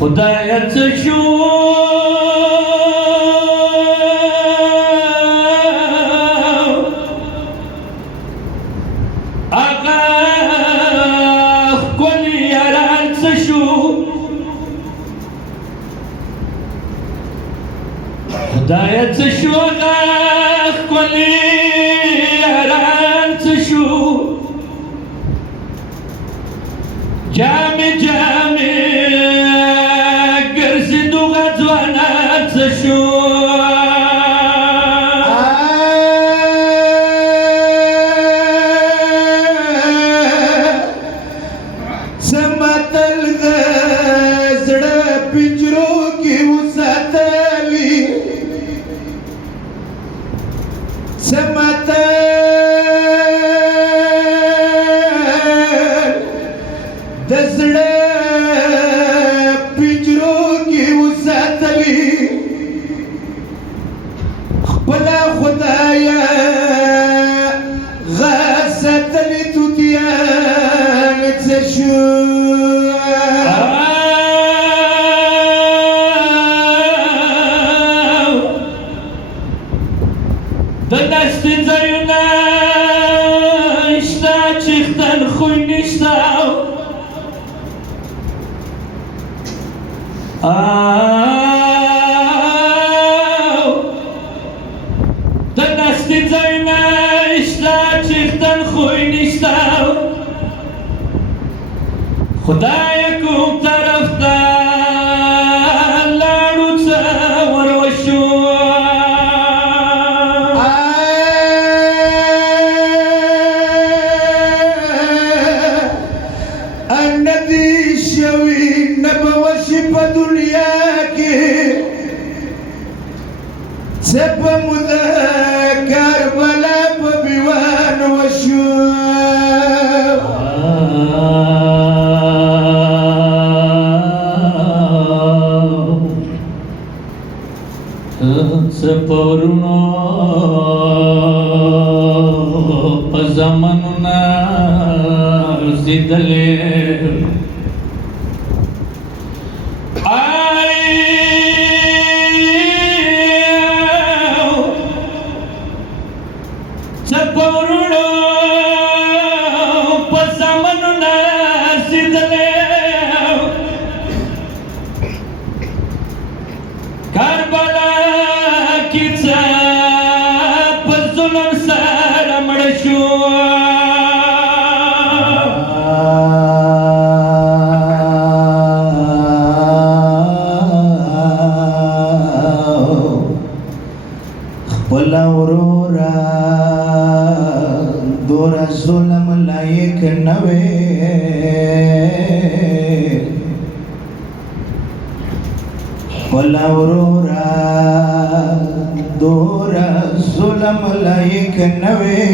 خدایه څه شو هغه ښکلي یاران څه شو خدایه څه شو هغه ښکلي یاران څه شو جامې جامې خدایه کوم طرف ته لاړو څه ور وشو نه دي شوي نه به وشي په دنیا کې څه به مو د کربلا په بیوان وشو سپورونو په زمانونه رسېدلې سپورونو په زمانونه رسېدلې کربلا کیسه په ظلم سره مړ شو خپل ورورا دوره ظلم لایق نه وې خپل ورورا دوره ظلم لایق نه وې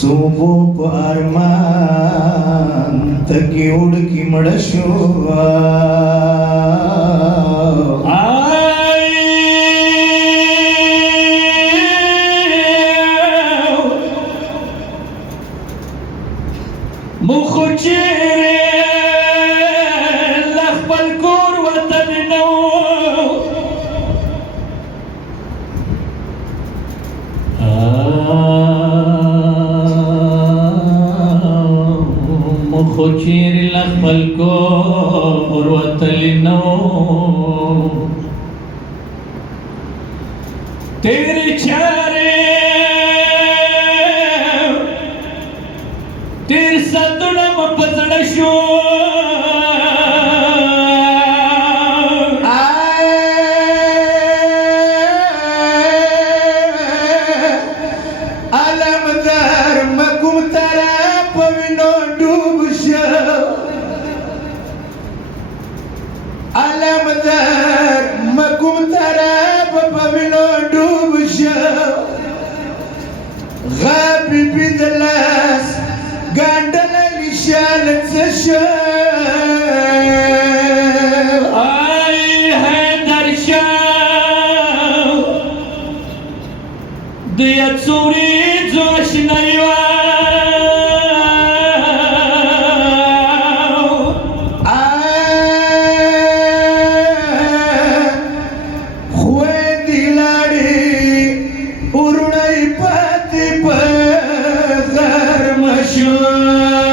صوبو په ارمان تکي وړکي مړ شو مخو چیرې له خپل کور وطن نه مخو چیرې له خپل کور وطن نه تیرې چارې تیر ساتونه مو په زړه شو علمدار مکوم طرف په وینو ډوب شو دلاس گاندل لشالت شاو ای حیدر شاه دیا چوری جوش نیوان Urunai pati pazar masyur